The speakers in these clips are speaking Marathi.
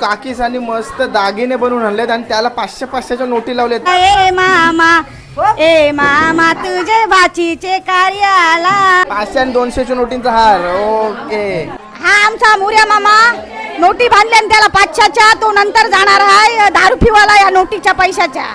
काकीसानी मस्त दागिने बनवून आणलेत आणि त्याला 500-500च्या नोटी लावलेत. ए मामा तुझे बाचीचे कार्याला 500 आणि 200च्या नोटींचा हार. ओके. हा आमचा मुर्या मामा नोटी बांधल्या आणि त्याला 500च्या तो नंतर जाणार आहे दारू पिवाला या नोटीच्या पैशाच्या.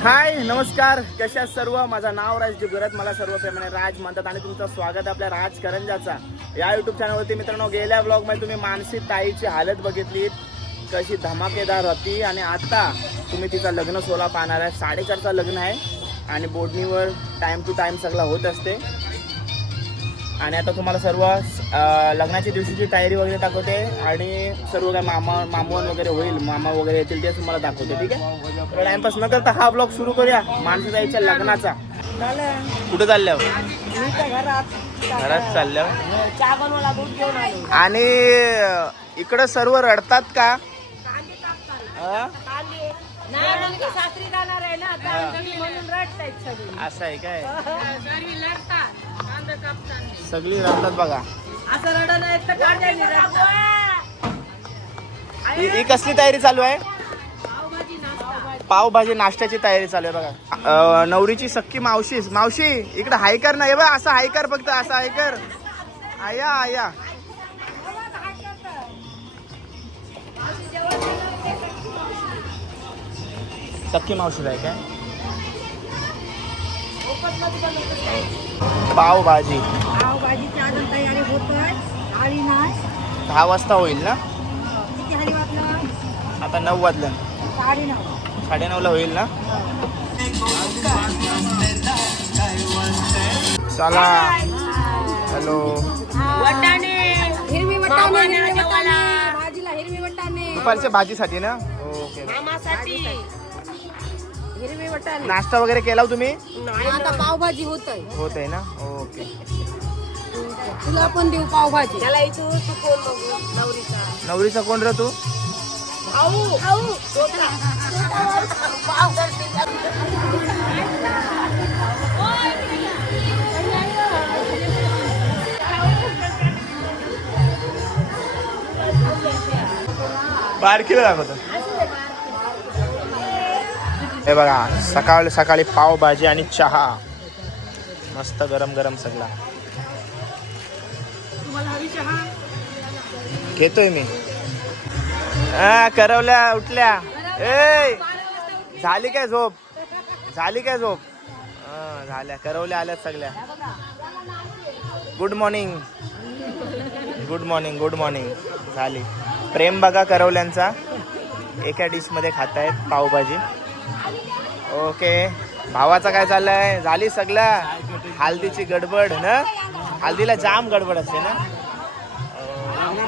हाय नमस्कार, कशा सर्व. माझं नाव राज जुगरत, मला सर्व प्रेमाने राज म्हणतात आणि तुमचं स्वागत आहे आपल्या राज करंजाचा या यूट्यूब चॅनलवरती. मित्रांनो, गेल्या ब्लॉगमध्ये तुम्ही मानसी ताईची हालत बघितली कशी धमाकेदार होती आणि आता तुम्ही तिचा लग्न सोहळा पाहणार आहे. 4:30चा लग्न आहे आणि बोडणीवर टाईम टू टाईम सगळं होत असते. आणि आता तुम्हाला सर्व लग्नाच्या दिवशीची तयारी वगैरे दाखवते आणि सर्व काय मामवण वगैरे होईल, मामा वगैरे येतील ते तुम्हाला दाखवते. ठीक आहे, तर टाइमपास न करता हा ब्लॉग सुरू करूया मानसी ताईच्या लग्नाचा. कुठे चालल्यावर? घरात चालल्यावर. आणि इकडं सर्व रडतात का? असं आहे काय? सगळी रडतात बघा. ही कसली तयारी चालू आहे? पावभाजी नाश्त्याची तयारी चालू आहे बघा. नवरीची सख्खी मावशी इकडे हायकर नाही बघ, असं हायकर फक्त, असं हायकर. आया आया सख्खी मावशी आहे काय? पावभाजीची अजून तयारी होत आहे. 10 वाजता होईल ना? आता 9 वाजलं. 9:30ला होईल ना? चला. हॅलो. दुपारच्या भाजीसाठी ना? ओके. नाश्ता वगैरे केला तुम्ही? आता पावभाजी होत आहे ना? ओके. तुला पण देऊ पावभाजी. नवरीचा कोण रे तू? बारकीला दाखवतो. हे बघा, सकाळी पावभाजी आणि चहा मस्त गरम गरम सगळा घेतोय मी. करवल्या उठल्या. ए झाली काय झोप? झाल्या. करवल्या आल्यात सगळ्या. गुड मॉर्निंग झाली. प्रेम बघा करवल्यांचा एका डिश मध्ये खातायत पावभाजी. ओके. भावाचा काय चाललंय? झाली सगळं. हल्दीची गडबड ना? हल्दीला जाम गडबड असते ना?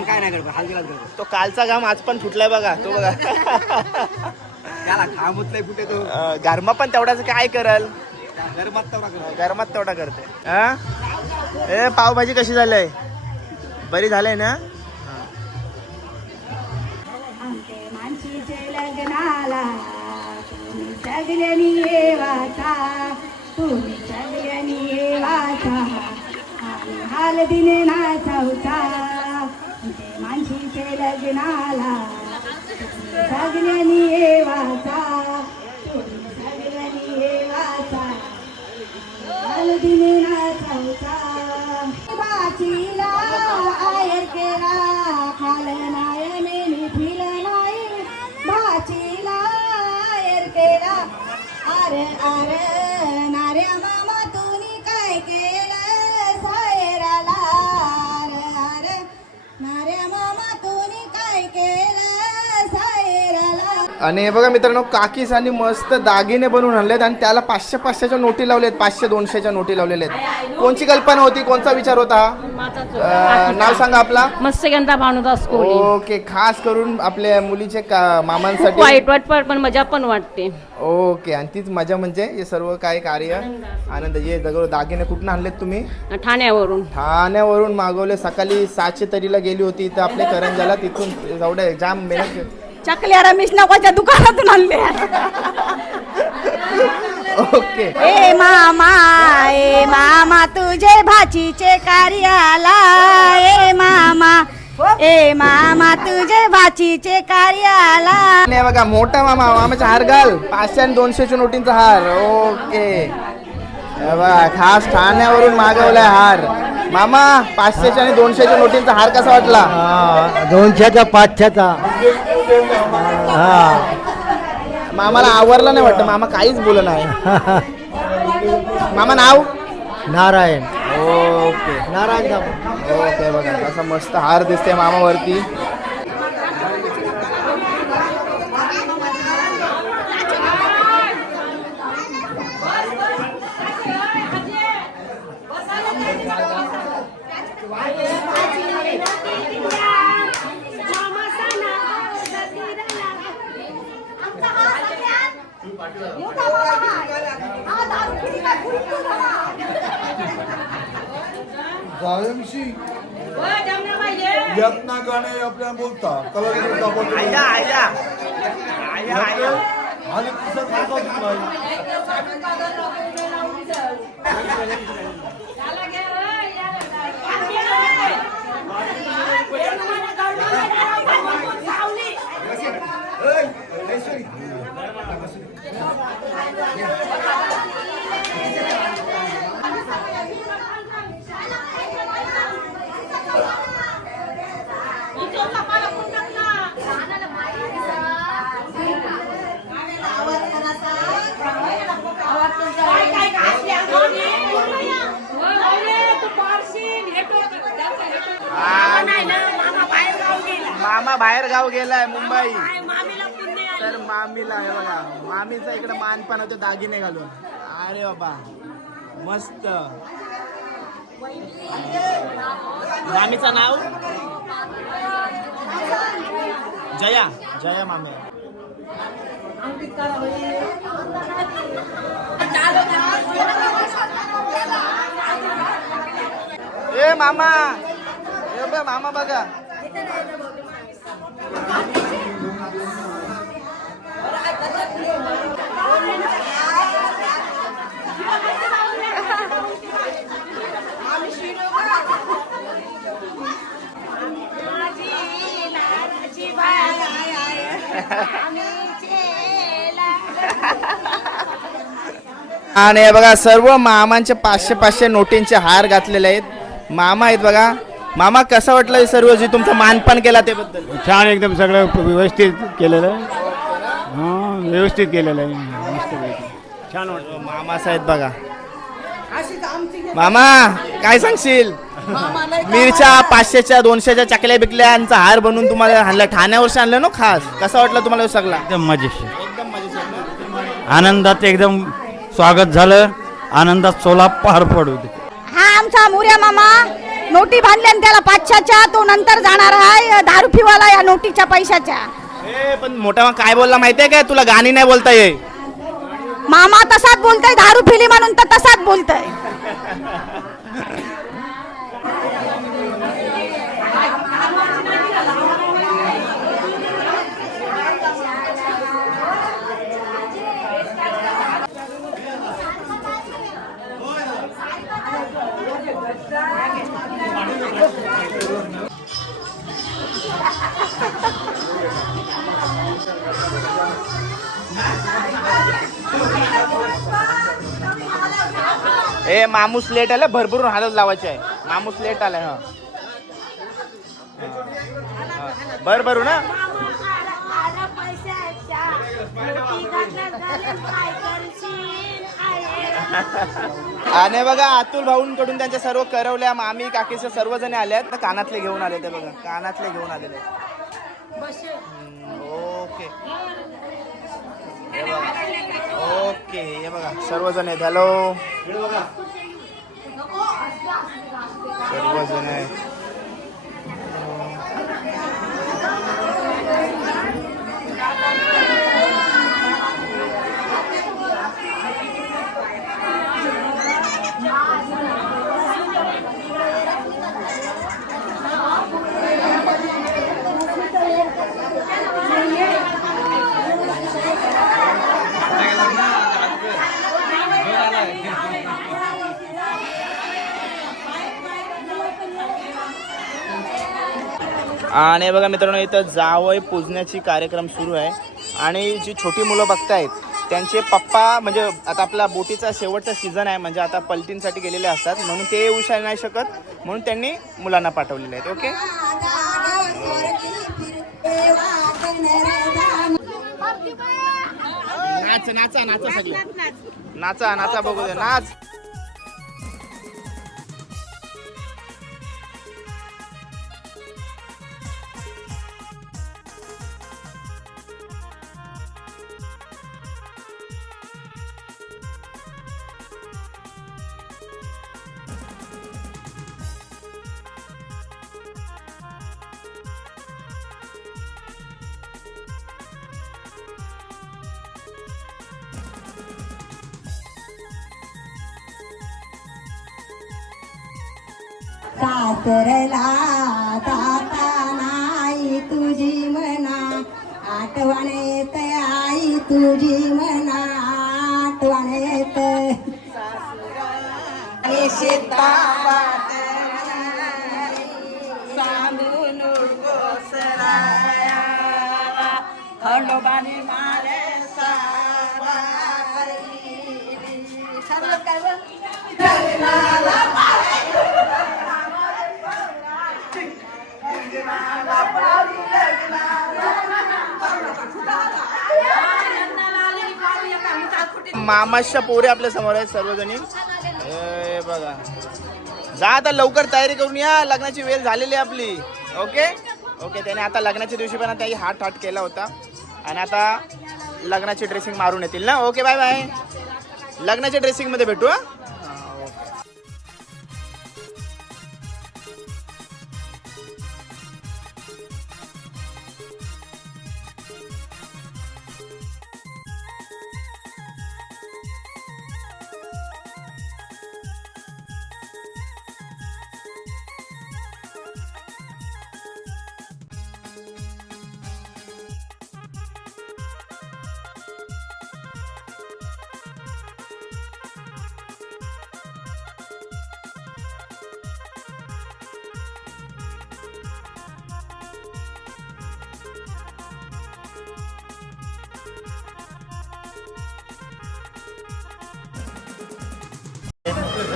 काय नाही गडबड, हल्दीला गडबड. तो कालचा घाम आज पण फुटलाय बघा. तो बघा त्याला घाम होतलाय कुठे तो. गरमा पण तेवढाच काय करल? गरमात तेवढा करते. ए पावभाजी कशी झालंय? बरी झालंय ना? हळदीने नाचवता मानसीचे लग्नाला सगळ्यांनी येवाचा, सगळ्यांनी येवाचा. हळदीने नाचवता बाचीला आयर केला खाल नाही मेनी फिल नाही. बाचीला आयर केला. अरे अरे नाऱ्या मामा तुम्ही काय केलं सायराला? अरे अरे नाऱ्या मामा तुम्ही काय केलं सायराला? आणि हे बघा मित्रांनो, काकीसांनी मस्त दागिने बनवून आणलेत आणि त्याला 500-500च्या नोटी लावलेत, 500-200च्या नोटी लावलेल्या आहेत. कोणची कल्पना होती, कोणचा विचार होता? नाव सांगा आपला. मत्स्यगंधा भानुदास कोहली. ओके, खास करून आपल्या मुलीचे मामांसाठी. वाईट पण मजा पण वाटते. ओके, आणि तीच मजा म्हणजे हे सर्व काय कार्य आनंद. हे दागिने कुठून आणलेत तुम्ही? ठाण्यावरून मागवले. सकाळी 700 तरीला गेली होती इथं आपल्या करंजाला, तिथून एवढं जाम मेहनत. चकल्या रमेश नवाच्या दुकानातून आणले. ओके. ए मामा तुझे भाचीचे कार्याला. ए मामा तुझे भाचीचे कार्याला. नाही बघा, मोठा मामाचा हार घाल. 500 आणि 200च्या नोटींचा हार. ओके, हे बघा, खास ठाण्यावरून मागवलाय हार. मामा, 500च्या आणि 200च्या नोटींचा हार कसा वाटला? 200चा 500चा. मामाला आवडला नाही वाटतं, मामा काहीच बोलत नाही. मामा नाव? नारायण. ओके, नारायण. ओके, बघा असा मस्त हार दिसते मामावरती. यत्ना गाणे आपल्या बोलता आणि मामा बाहेर गाव गेलाय, मुंबई. तर मामीला हे बघा, मामीचा इकडे मानपान होते दागिने घालून. अरे बाबा मस्त. मामीचं नाव जया. जया मामी. ए मामा, मामा बघा. आणि हे बघा, सर्व मामांचे 500-500 नोटींचे हार घातलेले आहेत. मामा आहेत बघा. मामा, कसं वाटलं सर्व जे तुमचं मानपान केला त्याबद्दल? छान, एकदम सगळं व्यवस्थित केलेलं आहे. हां, व्यवस्थित केलेलं आहे, मस्त छान वाटलं. मामा साहेब बघा. मामा काय सांगशील? मिरच्या 500च्या 200च्या चकल्या बिकल्यांचा हार बनवून तुम्हाला आणला, ठाण्यावर आणलं ना खास. कसा वाटला तुम्हाला सगळा? एकदम मजेशीर, एकदम मजेशीर. आनंदात एकदम स्वागत झालं. आनंदात सोला पार पडू दे. हा आमचा मोर्या मामा. नोटी बांधल्या त्याला 500च्या. तो नंतर जाणार आहे दारू पिवाला या नोटीच्या पैशाच्या. पण मोठा मामा काय बोलला माहितीये काय? तुला गाणी नाही बोलता ये. मामा तसाच बोलतोय, दारू पिली म्हणून तर तसाच बोलतोय. ए मामूस लेट आला, भरभरून हालत लावायचे आहे. मामूस लेट आलाय. हा भरभरू ना. आणि बघा, अतुल भाऊंकडून त्यांच्या सर्व करवल्या मामी काकीचे सर्वजण आल्यात. कानातले घेऊन आले ते बघा, कानातले घेऊन आलेले. ओके ओके हे बघा सर्वजण आहेत. हॅलो सर्वजण आहेत. आणि बघा मित्रांनो इथं जावई पूजण्याची कार्यक्रम सुरू आहे आणि जी छोटी मुलं बघतायत त्यांचे पप्पा म्हणजे आता आपला बोटीचा शेवटचा सीझन आहे म्हणजे आता पलटींसाठी गेलेले असतात म्हणून ते येऊ नाही शकत म्हणून त्यांनी मुलांना पाठवलेले आहेत. ओके नाच नाचा नाचा सगळे नाचा नाचा बघू दे नाच. सासरला जाता नाही तुझी मना आठवण येत आई तुझी मना आठवण येत शेतात सांगून खंडोबाने मारे मामाच्या पोरे आपल्या समोर आहेत सर्वजणी. हे बघा जा आता लवकर तयारी करून या लग्नाची वेळ झालेली आहे आपली. ओके ओके त्याने आता लग्नाच्या दिवशी पण आता हाट केला होता आणि आता लग्नाची ड्रेसिंग मारून येतील ना. ओके बाय बाय लग्नाच्या ड्रेसिंग मध्ये भेटू.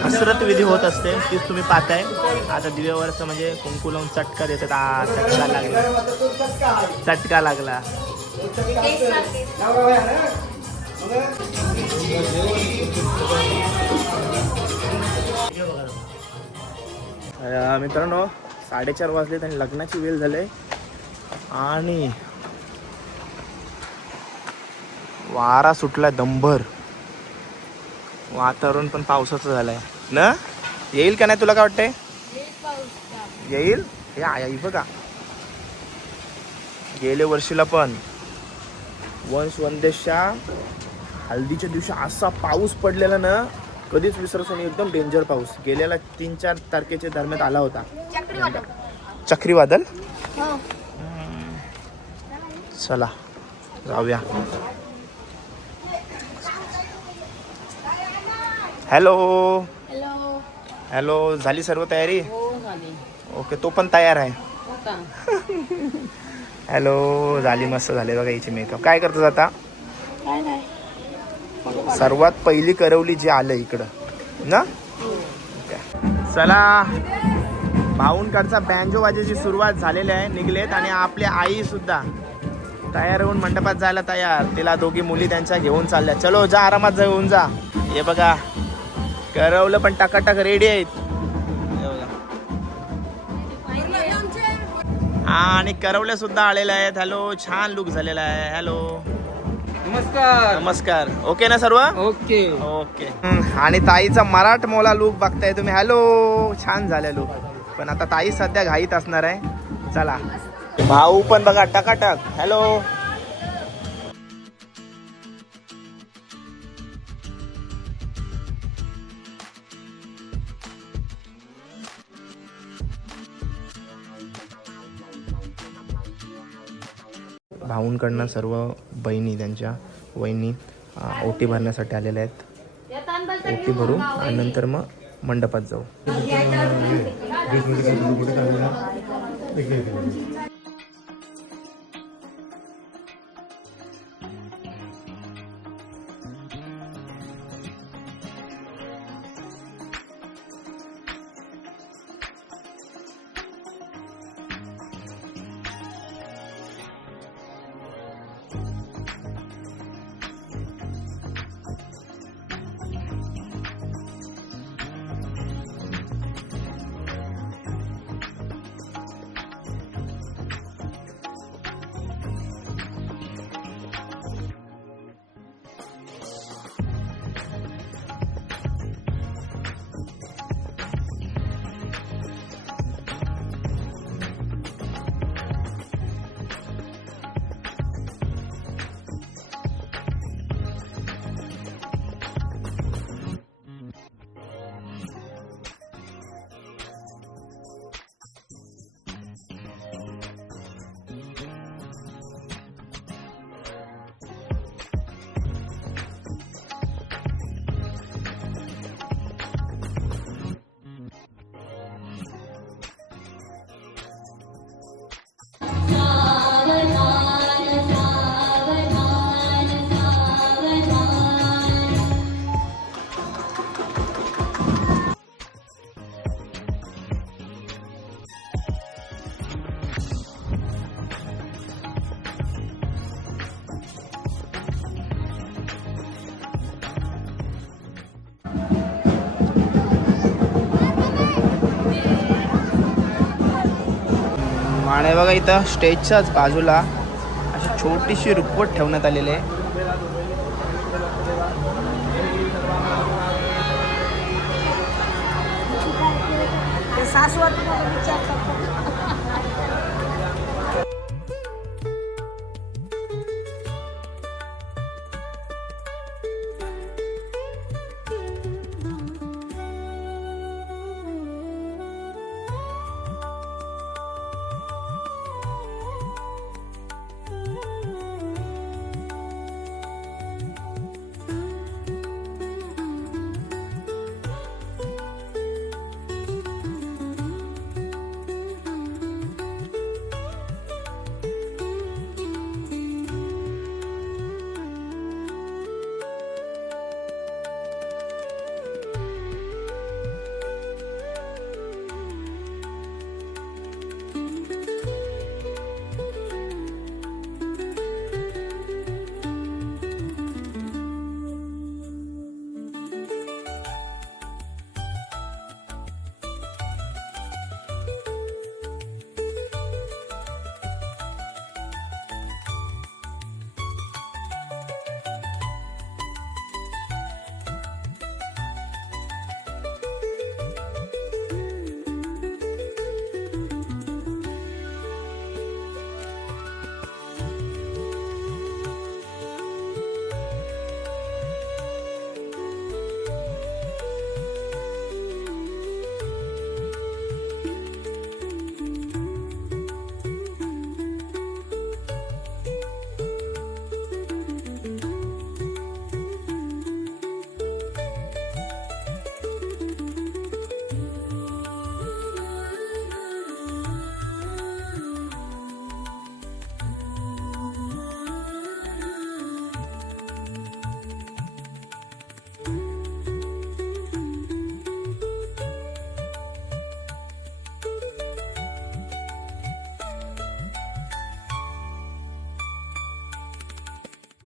हसरत विधी होत असते तीच तुम्ही पाहताय. आता दिव्यावरचं म्हणजे कुंकू लावून चटका देतात. चटका लागला चटका लागला. मित्रांनो 4:30 वाजले आणि लग्नाची वेळ झाली आणि वारा सुटला दंभर. वातावरण पण पावसाचं झालंय ना. येईल का नाही तुला काय वाटतंय येईल. हे आई बघा गेल्या वर्षीला पण वंदेशच्या हल्दीच्या दिवशी असा पाऊस पडलेला ना कधीच विसरतो नाही. एकदम डेंजर पाऊस गेलेला 3-4 तारखेच्या दरम्यान आला होता. चक्रीवादळ. चला जाऊया. हॅलो हॅलो झाली सर्व तयारी. ओके तो पण तयार आहे. हॅलो झाली मस्त झाले बघा हिची मेकअप. काय करतोस आता. सर्वात पहिली करवली जे आलं इकडं ना. चला भाऊंकडचा बँजो वाजेची सुरुवात झालेली आहे. निघलेत आणि आपल्या आई सुद्धा तयार होऊन मंडपात जायला तयार. तिला दोघी मुली त्यांच्या घेऊन चालल्या. चलो जा आरामात जाऊन जा. हे बघा करवलं पण टकाटक रेडी आहेत. आणि करवले सुद्धा आलेले आहेत. हॅलो, छान लुक झालेला आहे. हॅलो, नमस्कार. नमस्कार. ओके ना सर्व? ओके. ओके. आणि ताईचा मराठमोळा लुक बघताय तुम्ही. हॅलो, छान झालं लुक. पण आता ताई सध्या घाईत असणार आहे. चला, भाऊ पण बघा टकाटक. हॅलो, भाऊंकडनं सर्व बहिणी त्यांच्या वहिनी ओटी भरण्यासाठी आलेल्या आहेत. ओटी भरू आणि नंतर मग मंडपात जाऊ. आणि बघा इथं स्टेजच्याच बाजूला अशी छोटीशी रुखवत ठेवण्यात आलेली आहे. सासवड विचारतात